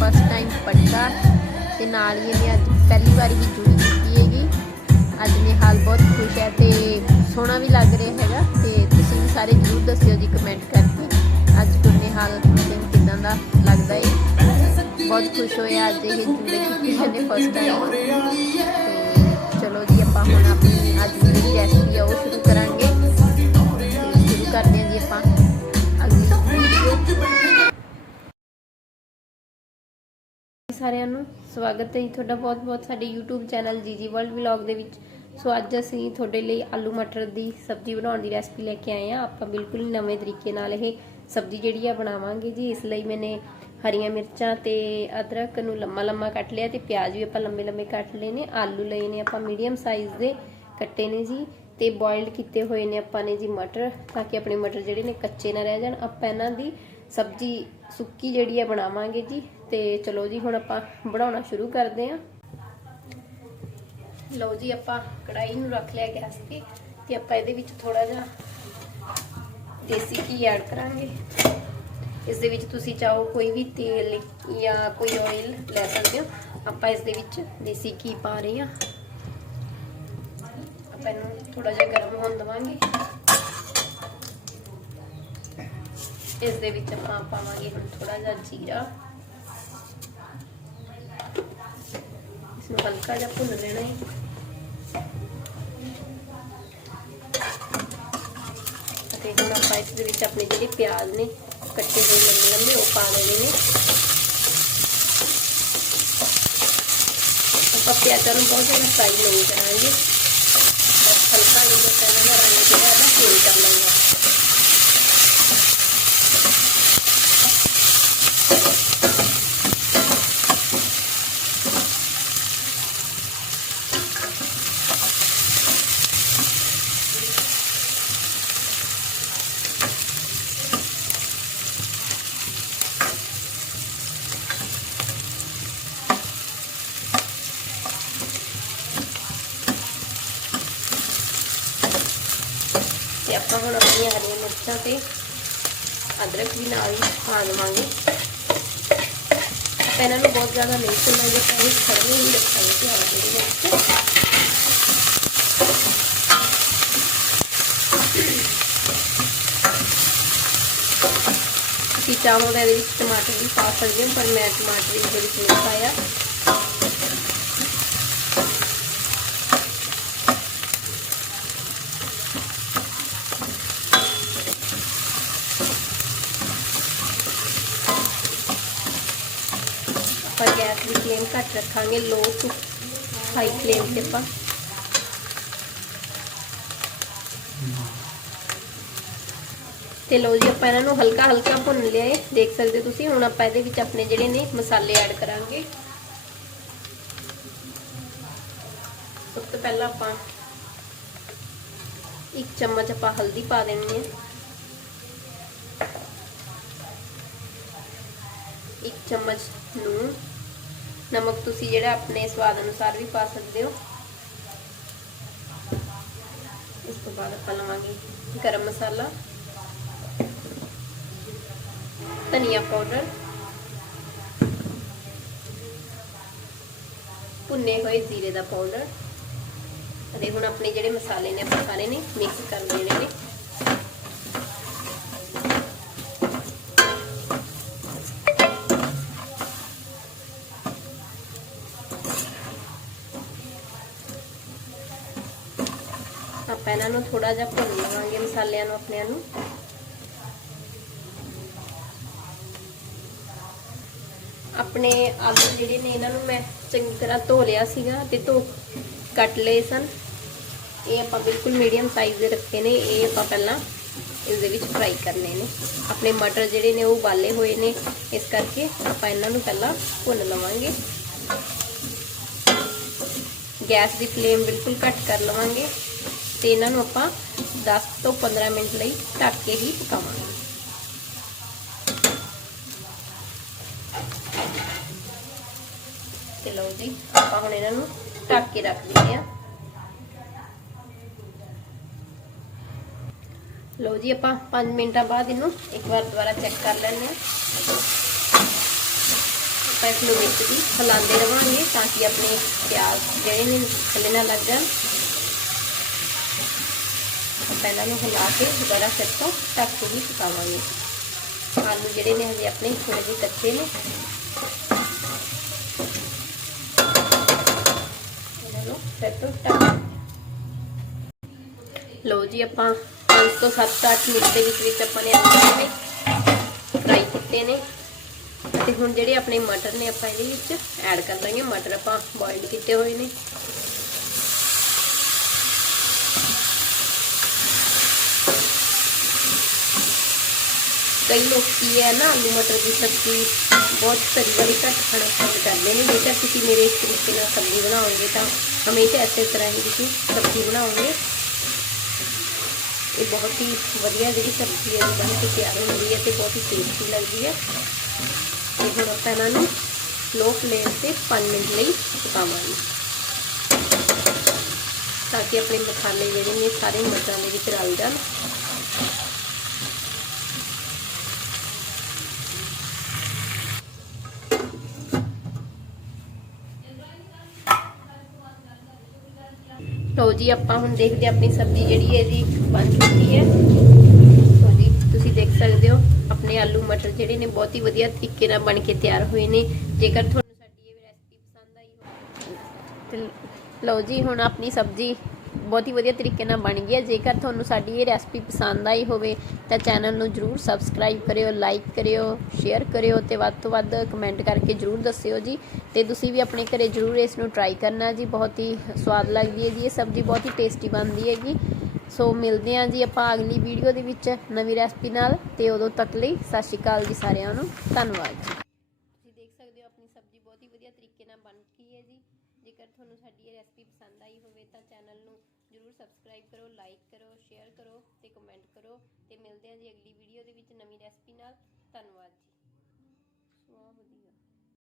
First time ਪਟਕਾ ਤੇ ਨਾਲ ਹੀ ਇਹਨੇ ਅੱਜ ਪਹਿਲੀ ਵਾਰੀ ਵੀ ਜੁੜੀ ਕੀਤੀ ਹੈਗੀ। ਅੱਜ ਨਿਹਾਲ ਬਹੁਤ ਖੁਸ਼ ਹੈ ਤੇ ਸੋਹਣਾ ਵੀ ਲੱਗ ਰਿਹਾ ਹੈਗਾ ਤੇ ਤੁਸੀਂ ਵੀ ਸਾਰੇ ਜਰੂਰ ਦੱਸਿਓ ਜੀ ਕਮੈਂਟ ਕਰਕੇ। ਅੱਜ ਗੁਰਨਿਹਾਲ ਦਿਨ ਕਿਦਾਂ ਦਾ ਲੱਗਦਾ ਹੈ? ਬਹੁਤ ਖੁਸ਼ ਹੋਇਆ ਅੱਜ ਇਹ ਜੁੜੇ ਕੀਤੀ ਇਹਨੇ ਫਸਟ ਟਾਈਮ ਤੇ ਚਲੋ ਜੀ, ਆਪਾਂ ਹੁਣ ਆਪਣੀ ਅੱਜ ਦੀ ਜਿਹੜੀ ਰੈਸਪੀ ਆ ਉਹ ਸ਼ੁਰੂ ਕਰਾਂਗੇ। ਸਾਰਿਆਂ ਨੂੰ ਸਵਾਗਤ ਹੈ ਜੀ ਤੁਹਾਡਾ ਬਹੁਤ-ਬਹੁਤ ਸਾਡੇ YouTube channel GG world vlog ਦੇ ਵਿੱਚ। ਸੋ ਅੱਜ ਅਸੀਂ ਤੁਹਾਡੇ ਲਈ ਆਲੂ ਮਟਰ ਦੀ ਸਬਜ਼ੀ ਬਣਾਉਣ ਦੀ ਰੈਸਪੀ ਲੈ ਕੇ ਆਏ ਆ ਆਪਾਂ ਬਿਲਕੁਲ ਨਵੇਂ ਤਰੀਕੇ ਨਾਲ ਇਹ ਸਬਜ਼ੀ ਜਿਹੜੀ ਆ ਬਣਾਵਾਂਗੇ ਜੀ। ਇਸ ਲਈ ਮੈਨੇ ਹਰੀਆਂ ਮਿਰਚਾਂ ਤੇ ਅਦਰਕ ਨੂੰ ਲੰਮਾ ਲੰਮਾ ਕੱਟ ਲਿਆ ਤੇ ਪਿਆਜ਼ ਵੀ ਆਪਾਂ ਲੰਬੇ ਲੰਬੇ ਕੱਟ ਲਏ ਨੇ। ਆਲੂ ਲਏ ਨੇ ਆਪਾਂ ਮੀਡੀਅਮ ਸਾਈਜ਼ ਦੇ ਕੱਟੇ ਨੇ ਜੀ ਤੇ ਬੋਇਲਡ ਕੀਤੇ ਹੋਏ ਨੇ ਆਪਾਂ ਨੇ ਜੀ ਮਟਰ ਤਾਂ ਕਿ ਆਪਣੇ ਮਟਰ ਜਿਹੜੇ ਨੇ ਕੱਚੇ ਨਾ ਰਹਿ ਜਾਣ। ਆਪਾਂ ਇਹਨਾਂ ਦੀ ਸਬਜ਼ੀ ਸੁੱਕੀ ਜਿਹੜੀ ਆ ਬਣਾਵਾਂਗੇ ਜੀ। ਤੇ ਚਲੋ ਜੀ, ਹੁਣ ਆਪਾਂ ਬਣਾਉਣਾ ਸ਼ੁਰੂ ਕਰਦੇ ਆਂ ਲਓ ਜੀ, ਆਪਾਂ ਕੜਾਈ ਨੂੰ ਰੱਖ ਲਿਆ ਗੈਸ ਤੇ ਤੇ ਆਪਾਂ ਇਹਦੇ ਵਿੱਚ ਥੋੜਾ ਜਿਹਾ ਦੇਸੀ ਘੀ ਐਡ ਕਰਾਂਗੇ। ਇਸ ਦੇ ਵਿੱਚ ਤੁਸੀਂ ਚਾਹੋ ਕੋਈ ਵੀ ਤੇਲ ਜਾਂ ਕੋਈ ਆਇਲ ਲੈ ਸਕਦੇ ਹੋ। ਆਪਾਂ ਇਸ ਦੇ ਵਿੱਚ ਦੇਸੀ ਘੀ ਪਾ ਰਹੇ ਹਾਂ। ਆਪਾਂ ਇਹਨੂੰ ਥੋੜਾ ਜਿਹਾ ਗਰਮ ਹੋਣ ਦਵਾਂਗੇ। ਇਸ ਦੇ ਵਿੱਚ ਆਪਾਂ ਪਾਵਾਂਗੇ ਹੁਣ ਥੋੜਾ ਜਿਹਾ ਜੀਰਾ। ਇਸ ਹਲਕਾ ਜਿਹਾ ਭੁੰਨ ਲੈਣਾ ਹੈ ਤੇ ਹੁਣ ਆਪਾਂ ਇਸ ਦੇ ਵਿੱਚ ਆਪਣੇ ਜਿਹੜੇ ਪਿਆਜ਼ ਨੇ ਕੱਟੇ ਹੋਏ ਲੰਬੇ ਲੰਬੇ ਉਹ ਪਾ ਲੈਣੇ ਨੇ। ਆਪਾਂ ਪਿਆਜ਼ਾਂ ਨੂੰ ਬਹੁਤ ਜ਼ਿਆਦਾ ਫਰਾਈ ਨਹੀਂ ਕਰਾਂਗੇ। ਬਸ ਹਲਕਾ ਜਿਹਾ ਪਹਿਲਾਂ ਦਾ ਰੰਗ ਜਿਹੜਾ ਹੈ ਚੇਂਜ ਕਰ ਲਾਂਗੇ। ਤੇ ਆਪਾਂ ਹੁਣ ਆਪਣੀਆਂ ਹਰੀਆਂ ਮਿਰਚਾਂ ਤੇ ਅਦਰਕ ਵੀ ਨਾਲ ਪਾ ਦੇਵਾਂਗੇ। ਆਪਾਂ ਇਹਨਾਂ ਨੂੰ ਬਹੁਤ ਜ਼ਿਆਦਾ ਨਹੀਂ ਭੁੰਨਾਂਗੇ ਤਾਂ ਇਹ ਖੜਨੇ ਹੀ ਰੱਖਾਂਗੇ ਧਿਆਨ ਦੇ ਵਿੱਚ। ਤੁਸੀਂ ਚਾਹੋ ਤਾਂ ਇਹਦੇ ਵਿੱਚ ਟਮਾਟਰ ਵੀ ਪਾ ਸਕਦੇ ਹੋ, ਪਰ ਮੈਂ ਟਮਾਟਰ ਇਹਦੇ ਵਿੱਚ ਨਹੀਂ ਪਾਇਆ ਆਪਾਂ ਗੈਸ ਦੀ ਫਲੇਮ ਘੱਟ ਰੱਖਾਂਗੇ ਲੋ ਟੂ ਹਾਈ ਫਲੇਮ ਤੇ ਆਪਾਂ। ਤੇ ਲੋ ਜੀ, ਆਪਾਂ ਇਹਨਾਂ ਨੂੰ ਹਲਕਾ ਹਲਕਾ ਭੁੰਨ ਲਿਆ ਹੈ ਦੇਖ ਸਕਦੇ ਤੁਸੀਂ, ਹੁਣ ਆਪਾਂ ਇਹਦੇ ਵਿੱਚ ਆਪਣੇ ਜਿਹੜੇ ਨੇ ਮਸਾਲੇ ਐਡ ਕਰਾਂਗੇ। ਸਭ ਤੋਂ ਪਹਿਲਾਂ ਆਪਾਂ ਇੱਕ ਚਮਚ ਆਪਾਂ ਹਲਦੀ ਪਾ ਦੇਣੀ ਹੈ ਇੱਕ ਚਮਚ ਨੂਨ ਨਮਕ ਤੁਸੀਂ ਜਿਹੜਾ ਆਪਣੇ ਸਵਾਦ ਅਨੁਸਾਰ ਵੀ ਪਾ ਸਕਦੇ ਹੋ। ਇਸ ਤੋਂ ਬਾਅਦ ਆਪਾਂ ਲਵਾਂਗੇ ਗਰਮ ਮਸਾਲਾ, ਧਨੀਆ ਪਾਊਡਰ, ਭੁੰਨੇ ਹੋਏ ਜ਼ੀਰੇ ਦਾ ਪਾਊਡਰ। ਅਤੇ ਹੁਣ ਆਪਣੇ ਜਿਹੜੇ ਮਸਾਲੇ ਨੇ, ਆਪਾਂ ਸਾਰੇ ਨੇ ਮਿਕਸ ਕਰ ਦੇਣੇ ਨੇ। ਆਪਾਂ ਇਹਨਾਂ ਨੂੰ ਥੋੜਾ ਜਿਹਾ ਭੁੰਨ ਲਵਾਂਗੇ ਮਸਾਲਿਆਂ ਨੂੰ ਆਪਣਿਆਂ ਨੂੰ। ਆਪਣੇ ਆਲੂ ਜਿਹੜੇ ਨੇ ਇਹਨਾਂ ਨੂੰ ਮੈਂ ਚੰਗੀ ਤਰ੍ਹਾਂ ਧੋ ਲਿਆ ਸੀਗਾ ਤੇ ਧੋ ਕੱਟ ਲਏ ਸਨ। ਇਹ ਆਪਾਂ ਬਿਲਕੁਲ ਮੀਡੀਅਮ ਸਾਈਜ਼ ਦੇ ਰੱਖੇ ਨੇ। ਇਹ ਆਪਾਂ ਪਹਿਲਾਂ ਇਸ ਦੇ ਵਿੱਚ ਫਰਾਈ ਕਰਨੇ ਨੇ। ਆਪਣੇ ਮਟਰ ਜਿਹੜੇ ਨੇ ਉਹ ਉਬਾਲੇ ਹੋਏ ਨੇ। ਇਸ ਕਰਕੇ ਆਪਾਂ ਇਹਨਾਂ ਨੂੰ ਪਹਿਲਾਂ ਭੁੰਨ ਲਵਾਂਗੇ। ਗੈਸ ਦੀ ਫਲੇਮ ਬਿਲਕੁਲ ਘੱਟ ਕਰ ਲਵਾਂਗੇ। ਤੇ ਇਹਨਾਂ ਨੂੰ ਆਪਾਂ 10 ਤੋਂ 15 ਮਿੰਟ ਲਈ ਢੱਕ ਕੇ ਹੀ ਪਕਾਵਾਂਗੇ। ਤੇ ਲਓ ਜੀ, ਆਪਾਂ ਹੁਣ ਇਹਨਾਂ ਨੂੰ ਢੱਕ ਕੇ ਰੱਖ ਦਿੰਦੇ ਆ ਲਓ ਜੀ, ਆਪਾਂ 5 ਮਿੰਟਾਂ ਬਾਅਦ ਇਹਨੂੰ ਇੱਕ ਵਾਰ ਦੁਬਾਰਾ ਚੈੱਕ ਕਰ ਲੈਂਦੇ ਆ ਆਪਾਂ ਇਸ ਨੂੰ ਵਿੱਚ ਦੀ ਹਿਲਾਉਂਦੇ ਰਵਾਂਗੇ ਤਾਂ ਕਿ ਆਪਣੇ ਪਿਆਜ਼ ਜਿਹੜੇ ਨੇ ਥੱਲੇ ਨਾ ਲੱਗ ਜਾਣ। ਪਹਿਲਾਂ ਨੂੰ ਹਿਲਾ ਕੇ ਦੁਬਾਰਾ ਫਿਰ ਤੋਂ ਢੱਕ ਵੀ ਪਕਾਵਾਂਗੇ ਆਲੂ ਜਿਹੜੇ ਨੇ ਹਜੇ ਆਪਣੇ ਥੋੜੇ ਜਿਹੇ ਕੱਚੇ ਨੇ। ਇਹਨਾਂ ਨੂੰ ਫਿਰ ਤੋਂ ਢੱਕ ਲਓ ਜੀ, ਆਪਾਂ 5 ਤੋਂ 7-8 ਮਿੰਟ ਦੇ ਵਿੱਚ ਵਿੱਚ ਆਪਾਂ ਨੇ ਆਲੂ ਫਰਾਈ ਕੀਤੇ ਨੇ। ਤੇ ਹੁਣ ਜਿਹੜੇ ਆਪਣੇ ਮਟਰ ਨੇ ਆਪਾਂ ਇਹਦੇ ਵਿੱਚ ਐਡ ਕਰ ਲਾਂਗੇ ਮਟਰ ਆਪਾਂ ਬੋਇਲ ਕੀਤੇ ਹੋਏ ਨੇ। ਕਈ ਲੋਕ ਕੀ ਹੈ ਨਾ ਆਲੂ ਮਟਰ ਦੀ ਸਬਜ਼ੀ ਬਹੁਤ ਤਰੀ ਵਾਲੀ ਘੱਟ ਖਾਣਾ ਪਸੰਦ ਕਰਦੇ ਨੇ ਜੇਕਰ ਤੁਸੀਂ ਮੇਰੇ ਇਸ ਤਰੀਕੇ ਨਾਲ ਸਬਜ਼ੀ ਬਣਾਓਗੇ ਤਾਂ ਹਮੇਸ਼ਾ ਇਸੇ ਤਰ੍ਹਾਂ ਹੀ ਤੁਸੀਂ ਸਬਜ਼ੀ ਬਣਾਓਗੇ ਇਹ ਬਹੁਤ ਹੀ ਵਧੀਆ ਜਿਹੜੀ ਸਬਜ਼ੀ ਹੈ ਬਣ ਕੇ ਤਿਆਰ ਹੁੰਦੀ ਹੈ ਤੇ ਬਹੁਤ ਹੀ ਟੇਸਟੀ ਲੱਗਦੀ ਹੈ ਤੇ ਹੁਣ ਆਪਾਂ ਇਹਨਾਂ ਨੂੰ ਲੋ ਫਲੇਮ ਤੇ 5 ਮਿੰਟ ਲਈ ਪਕਾਵਾਂਗੇ ਤਾਂ ਕਿ ਆਪਣੇ ਮਸਾਲੇ ਜਿਹੜੇ ਨੇ ਸਾਰੇ ਮਟਰਾਂ ਦੇ ਵਿੱਚ ਰਲ ਜਾਣ ਲਓ ਜੀ, ਆਪਾਂ ਹੁਣ ਦੇਖਦੇ ਆਪਣੀ ਸਬਜ਼ੀ ਜਿਹੜੀ ਹੈ ਇਹਦੀ ਬਣ ਚੁੱਕੀ ਹੈ। ਲਓ ਜੀ ਤੁਸੀਂ ਦੇਖ ਸਕਦੇ ਹੋ, ਆਪਣੇ ਆਲੂ ਮਟਰ ਜਿਹੜੇ ਨੇ ਬਹੁਤ ਹੀ ਵਧੀਆ ਤਰੀਕੇ ਨਾਲ ਬਣ ਕੇ ਤਿਆਰ ਹੋਏ ਨੇ। ਜੇਕਰ ਤੁਹਾਨੂੰ ਸਾਡੀ ਇਹ ਰੈਸਪੀ ਪਸੰਦ ਆਈ ਹੋਵੇ, ਤੇ ਲਓ ਜੀ, ਹੁਣ ਆਪਣੀ ਸਬਜ਼ੀ ਬਹੁਤ ਹੀ ਵਧੀਆ ਤਰੀਕੇ ਨਾਲ ਬਣ ਗਈ ਹੈ। ਜੇਕਰ ਤੁਹਾਨੂੰ ਸਾਡੀ ਇਹ ਰੈਸਪੀ ਪਸੰਦ ਆਈ ਹੋਵੇ, ਤਾਂ ਚੈਨਲ ਨੂੰ ਜਰੂਰ ਸਬਸਕ੍ਰਾਈਬ ਕਰਿਓ ਲਾਈਕ ਕਰਿਓ ਸ਼ੇਅਰ ਕਰਿਓ ਤੇ ਵੱਧ ਤੋਂ ਵੱਧ ਕਮੈਂਟ ਕਰਕੇ ਜਰੂਰ ਦੱਸਿਓ ਜੀ। ਤੇ ਤੁਸੀਂ ਵੀ ਆਪਣੇ ਘਰੇ ਜਰੂਰ ਇਸ ਨੂੰ ਟਰਾਈ ਕਰਨਾ ਜੀ। ਬਹੁਤ ਹੀ ਸਵਾਦ ਲੱਗਦੀ ਹੈ ਜੀ। ਇਹ ਸਬਜ਼ੀ ਬਹੁਤ ਹੀ ਟੇਸਟੀ ਬਣਦੀ ਹੈਗੀ। ਸੋ ਮਿਲਦੇ ਹਾਂ ਜੀ ਆਪਾਂ ਅਗਲੀ ਵੀਡੀਓ ਦੇ ਵਿੱਚ ਨਵੀਂ ਰੈਸਪੀ ਨਾਲ। ਤੇ ਉਦੋਂ ਤੱਕ ਲਈ ਸਤਿ ਸ਼੍ਰੀ ਅਕਾਲ ਜੀ ਸਾਰਿਆਂ ਨੂੰ। ਧੰਨਵਾਦ ਜੀ। ਤੁਸੀਂ ਦੇਖ ਸਕਦੇ ਹੋ ਆਪਣੀ ਸਬਜ਼ੀ ਬਹੁਤ ਹੀ ਵਧੀਆ ਤਰੀਕੇ ਨਾਲ ਬਣ ਗਈ ਹੈ ਜੀ। ਜੇਕਰ ਤੁਹਾਨੂੰ ਸਾਡੀ ਇਹ ਰੈਸਪੀ ਪਸੰਦ ਆਈ ਹੋਵੇ ਤਾਂ ਚੈਨਲ ਨੂੰ ਜਰੂਰ ਸਬਸਕ੍ਰਾਈਬ ਕਰੋ ਲਾਈਕ ਕਰੋ ਸ਼ੇਅਰ ਕਰੋ ਤੇ ਕਮੈਂਟ ਕਰੋ ਤੇ ਮਿਲਦੇ ਹਾਂ ਜੀ ਅਗਲੀ ਵੀਡੀਓ ਦੇ ਵਿੱਚ ਨਵੀਂ ਰੈਸਪੀ ਨਾਲ। ਧੰਨਵਾਦ ਜੀ। ਸਵਾਹ ਵਧੀਆ।